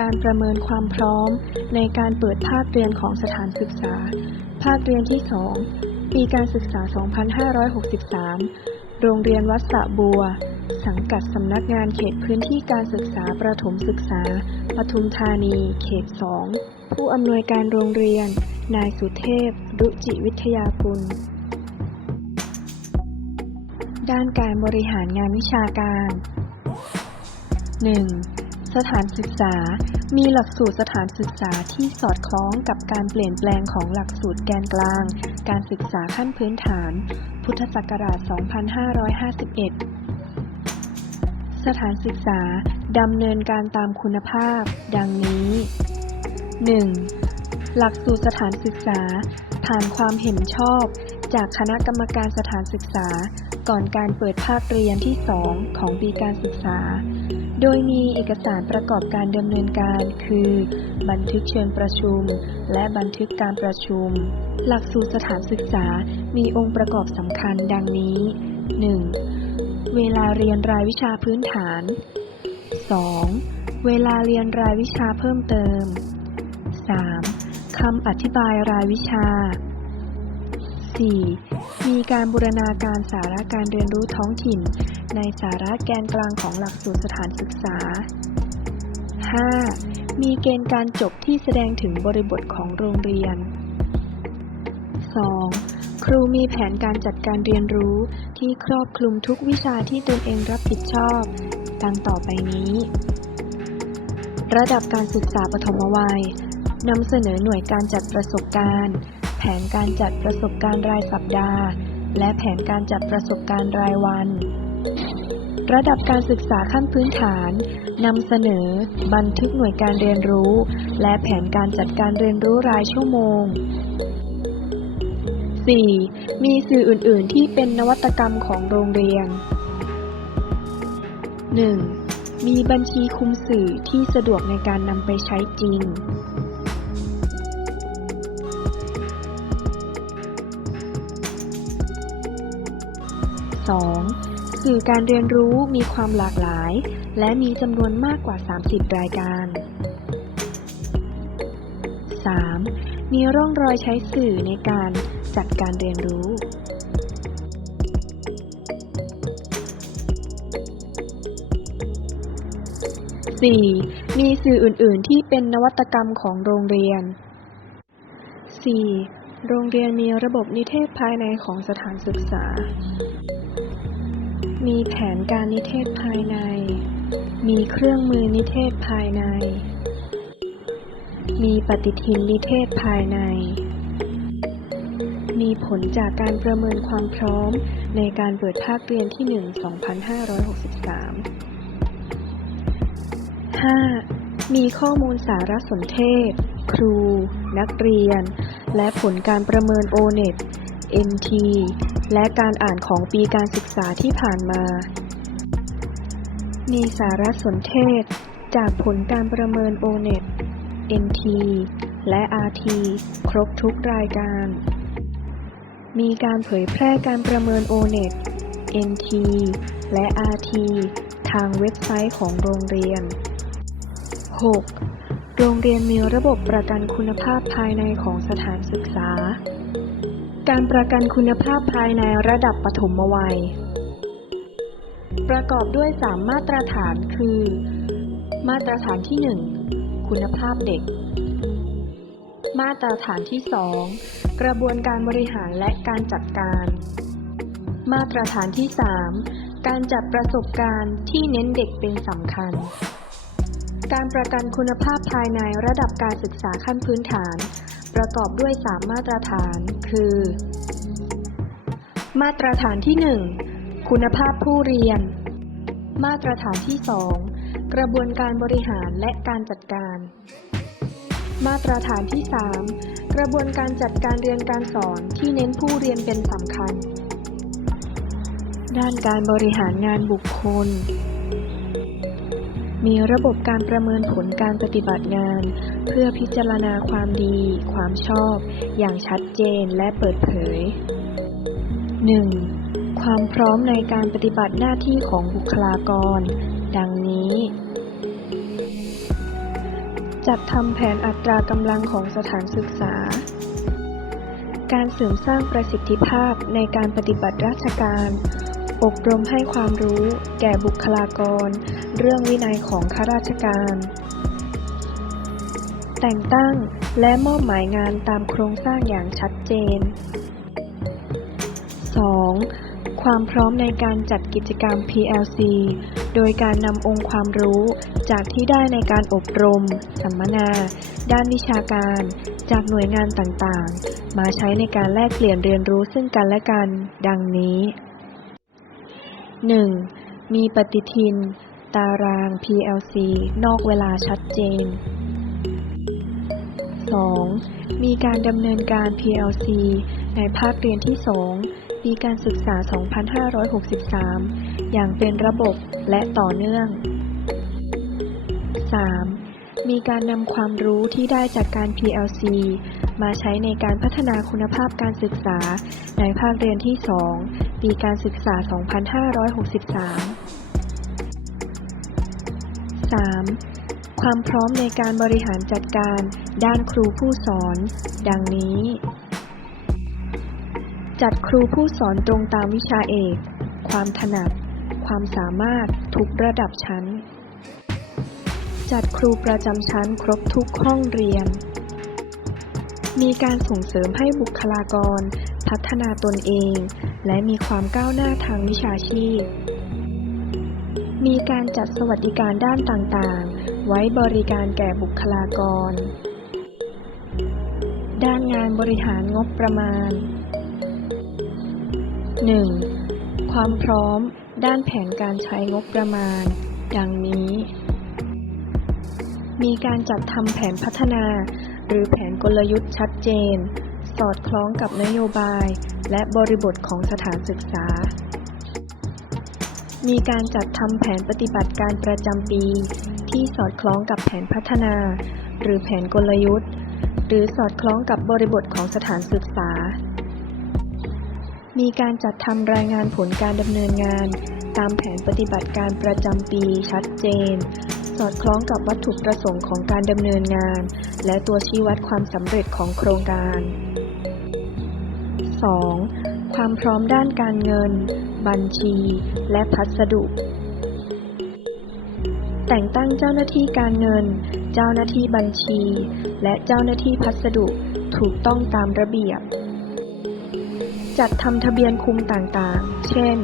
การประเมินความพร้อมในการเปิดภาคเรียนของสถานศึกษา ภาคเรียนที่ 2 ปีการศึกษา 2563 โรงเรียนวัดสะบัว สังกัดสำนักงานเขตพื้นที่การศึกษาประถมศึกษา ปทุมธานี เขต 2 ผู้อำนวยการโรงเรียน นายสุเทพ รุจิวิทยากุล ด้านการบริหารงานวิชาการ 1. สถานศึกษา มีหลักสูตรสถานศึกษาที่สอดคล้องกับการเปลี่ยนแปลงของหลักสูตรแกนกลาง การศึกษาขั้นพื้นฐาน พุทธศักราช 2551 สถานศึกษา ดำเนินการตามคุณภาพ ดังนี้ 1. หลักสูตรสถานศึกษาผ่านความเห็นชอบ จากคณะกรรมการสถานศึกษา ก่อนการเปิดภาคเรียนที่ 2 ของปีการศึกษา โดยมีเอกสารประกอบการดำเนินการคือ บันทึกเชิญประชุม และบันทึกการประชุม หลักสูตรสถานศึกษามีองค์ประกอบสำคัญดังนี้ 1. เวลาเรียนรายวิชาพื้นฐาน 2. เวลาเรียนรายวิชาเพิ่มเติม 3. คำอธิบายรายวิชา 4. มีการบูรณาการสาระการเรียนรู้ท้องถิ่น ในสาระแกนกลางของหลักสูตรสถานศึกษา 5. มีเกณฑ์การจบที่แสดงถึงบริบทของโรงเรียน 2. ครูมีแผนการจัดการเรียนรู้ที่ครอบคลุมทุกวิชาที่ตนเองรับผิดชอบ ดังต่อไปนี้ ระดับการศึกษาปฐมวัยนำเสนอหน่วยการจัดประสบการณ์ แผนการจัดประสบการณ์รายสัปดาห์ และแผนการจัดประสบการณ์รายวัน ระดับการศึกษาขั้นพื้นฐานนำเสนอ บันทึกหน่วยการเรียนรู้ และแผนการจัดการเรียนรู้รายชั่วโมง 4. มีสื่ออื่น ๆ ที่เป็นนวัตกรรมของโรงเรียน 1. มีบัญชีคุมสื่อที่สะดวกในการนำไปใช้จริง 2. สื่อการเรียนรู้มีความหลากหลาย และมีจำนวนมากกว่า 30 รายการ 3. มีร่องรอยใช้สื่อในการจัดการเรียนรู้ 4. มีสื่ออื่น ๆ ที่เป็นนวัตกรรมของโรงเรียน 4. โรงเรียนมีระบบนิเทศภายในของสถานศึกษา มีแผนการนิเทศภายใน มีเครื่องมือนิเทศภายใน มีปฏิทินนิเทศภายใน มีผลจากการประเมินความพร้อมในการเปิดภาคเรียนที่ 1 2563 5. มีข้อมูลสารสนเทศ ครู นักเรียน และผลการประเมิน O-NET NT และการอ่านของปีการศึกษาที่ผ่านมา มีสารสนเทศ จากผลการประเมิน O-NET NT และ RT ครบทุกรายการ มีการเผยแพร่การประเมิน O-NET NT และ RT ทางเว็บไซต์ของโรงเรียน 6. โรงเรียนมีระบบประกันคุณภาพภายในของสถานศึกษา การประกันคุณภาพภายในระดับปฐมวัย ประกอบด้วย 3 มาตรฐานคือ มาตรฐานที่ 1 คุณภาพเด็ก มาตรฐานที่ 2 กระบวนการบริหารและการจัดการ มาตรฐานที่ 3 การจัดประสบการณ์ที่เน้นเด็กเป็นสำคัญ การประกันคุณภาพภายในระดับการศึกษาขั้นพื้นฐาน ประกอบด้วย 3 มาตรฐาน คือ มาตรฐานที่ 1 คุณภาพผู้เรียน มาตรฐานที่ 2 กระบวนการบริหารและการจัดการ มาตรฐานที่ 3 กระบวนการจัดการเรียนการสอนที่เน้นผู้เรียนเป็นสำคัญ ด้านการบริหารงานบุคคลมีระบบการประเมินผลการปฏิบัติงาน เพื่อพิจารณาความดี ความชอบ อย่างชัดเจนและเปิดเผย 1. ความพร้อมในการปฏิบัติหน้าที่ของบุคลากร ดังนี้ จัดทำแผนอัตรากำลังของสถานศึกษา การเสริมสร้างประสิทธิภาพในการปฏิบัติราชการ อบรมให้ความรู้ แก่บุคลากร เรื่องวินัยของข้าราชการ แต่งตั้งและมอบหมายงานตามโครงสร้างอย่างชัดเจน 2. ความพร้อมในการจัดกิจกรรม PLC โดยการนำองค์ความรู้จากที่ได้ในการอบรม สัมมนา ด้านวิชาการ จากหน่วยงานต่างๆ มาใช้ในการแลกเปลี่ยนเรียนรู้ซึ่งกันและกัน ดังนี้ 1. มีปฏิทิน ตาราง PLC นอกเวลาชัดเจน 2. มีการดำเนินการ PLC ในภาคเรียนที่ 2 ปีการศึกษา 2563 อย่างเป็นระบบและต่อเนื่อง 3. มีการนำความรู้ที่ได้จากการ PLC มาใช้ในการพัฒนาคุณภาพการศึกษาในภาคเรียนที่ 2 ปีการศึกษา 2563 3. ความพร้อมในการบริหารจัดการด้านครูผู้สอน ดังนี้ จัดครูผู้สอนตรงตามวิชาเอก ความถนัด ความสามารถทุกระดับชั้น จัดครูประจำชั้นครบทุกห้องเรียน มีการส่งเสริมให้บุคลากร พัฒนาตนเอง และมีความก้าวหน้าทางวิชาชีพ มีการจัดสวัสดิการด้านต่างๆ ไว้บริการแก่บุคลากร ด้านงานบริหารงบประมาณ 1. ความพร้อม ด้านแผนการใช้งบประมาณ ดังนี้ มีการจัดทำแผนพัฒนา หรือแผนกลยุทธ์ชัดเจน สอดคล้องกับนโยบาย และบริบทของสถานศึกษา มีการจัดทำแผนปฏิบัติการประจำปี ที่สอดคล้องกับแผนพัฒนา หรือแผนกลยุทธ์ หรือสอดคล้องกับบริบทของสถานศึกษา มีการจัดทำรายงานผลการดำเนินงาน ตามแผนปฏิบัติการประจำปีชัดเจน สอดคล้องกับวัตถุประสงค์ของการดำเนินงาน และตัวชี้วัดความสำเร็จของโครงการ 2. ความพร้อมด้านการเงิน บัญชี และพัสดุ แต่งตั้งเจ้าหน้าที่การเงิน เจ้าหน้าที่บัญชี และเจ้าหน้าที่พัสดุถูกต้องตามระเบียบ จัดทำทะเบียนคุมต่างๆ เช่น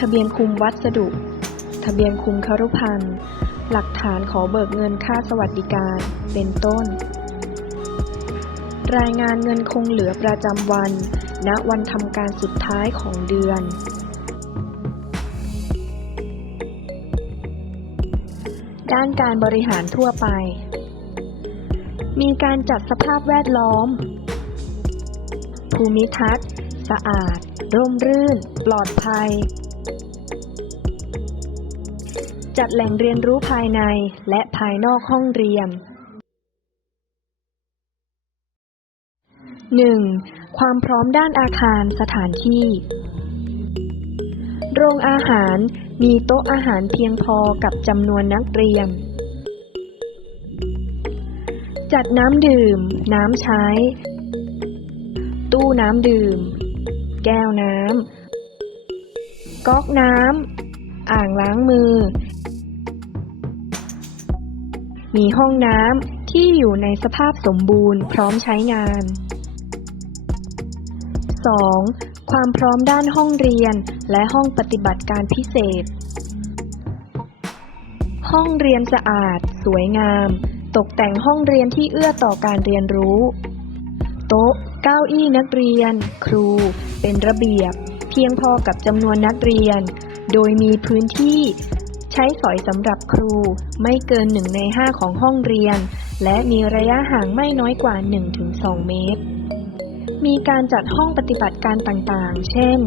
ทะเบียนคุมวัสดุ ทะเบียนคุมคารุพันธ์หลักฐานขอเบิกเงินค่าสวัสดิการ เป็นต้น รายงานเงินคงเหลือประจำวัน ณ วันทำการสุดท้ายของเดือน ด้านการบริหารทั่วไป มีการจัดสภาพแวดล้อม ภูมิทัศน์ สะอาด ร่มรื่น ปลอดภัย จัดแหล่งเรียนรู้ภายในและภายนอกห้องเรียน 1. ความพร้อมด้านอาคารสถานที่ โรงอาหาร มีโต๊ะอาหารเพียงพอกับจำนวนนักเรียน จัดน้ำดื่ม น้ำใช้ ตู้น้ำดื่ม แก้วน้ำก๊อกน้ำอ่างล้างมือ มีห้องน้ำที่อยู่ในสภาพสมบูรณ์พร้อมใช้งาน 2. ความพร้อมด้านห้องเรียน และห้องปฏิบัติการพิเศษ ห้องเรียนสะอาด สวยงาม ตกแต่งห้องเรียนที่เอื้อต่อการเรียนรู้ โต๊ะ เก้าอี้นักเรียน ครู เป็นระเบียบ เพียงพอกับจำนวนนักเรียน โดยมีพื้นที่ใช้สอยสำหรับครูไม่เกิน1ใน5ของห้องเรียน และมีระยะห่างไม่น้อยกว่า 1-2 เมตร มีการจัดห้องปฏิบัติการต่างๆ เช่น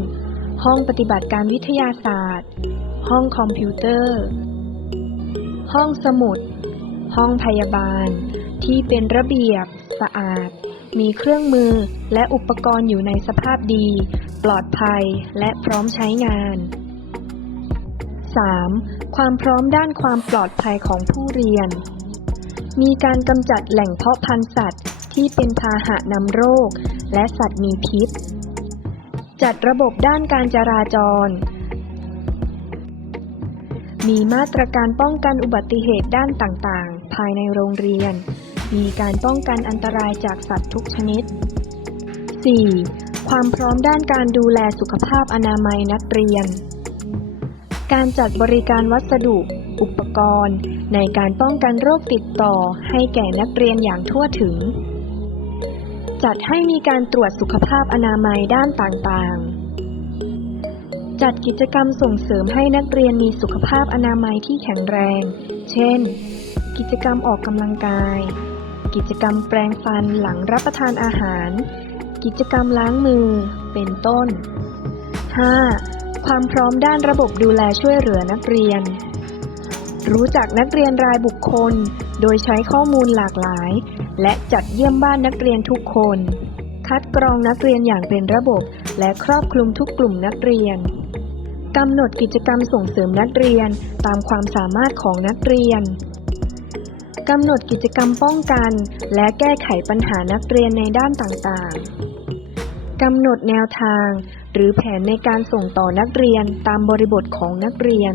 ห้องปฏิบัติการวิทยาศาสตร์ ห้องคอมพิวเตอร์ ห้องสมุด ห้องพยาบาล ที่เป็นระเบียบ สะอาด มีเครื่องมือและอุปกรณ์อยู่ในสภาพดี ปลอดภัยและพร้อมใช้งาน 3. ความพร้อมด้านความปลอดภัยของผู้เรียน มีการกำจัดแหล่งเพาะพันธุ์สัตว์ที่เป็นพาหะนำโรค และสัตว์มีพิษ จัดระบบด้านการจราจร มีมาตรการป้องกันอุบัติเหตุด้านต่างๆ ภายในโรงเรียน มีการป้องกันอันตรายจากสัตว์ทุกชนิด 4. ความพร้อมด้านการดูแลสุขภาพอนามัยนักเรียน การจัดบริการวัสดุ อุปกรณ์ ในการป้องกันโรคติดต่อให้แก่นักเรียนอย่างทั่วถึง จัดให้มีการตรวจสุขภาพอนามัยด้านต่างๆ จัดกิจกรรมส่งเสริมให้นักเรียนมีสุขภาพอนามัยที่แข็งแรง เช่น กิจกรรมออกกำลังกาย กิจกรรมแปรงฟันหลังรับประทานอาหาร กิจกรรมล้างมือ เป็นต้น 5. ความพร้อมด้านระบบดูแลช่วยเหลือนักเรียน รู้จักนักเรียนรายบุคคล โดยใช้ข้อมูลหลากหลาย และจัดเยี่ยมบ้านนักเรียนทุกคน คัดกรองนักเรียนอย่างเป็นระบบ และครอบคลุมทุกกลุ่มนักเรียนกำหนดกิจกรรมส่งเสริมนักเรียนตามความสามารถของนักเรียนกำหนดกิจกรรมป้องกัน และแก้ไขปัญหานักเรียนในด้านต่างๆ กำหนดแนวทาง หรือแผนในการส่งต่อนักเรียนตามบริบทของนักเรียน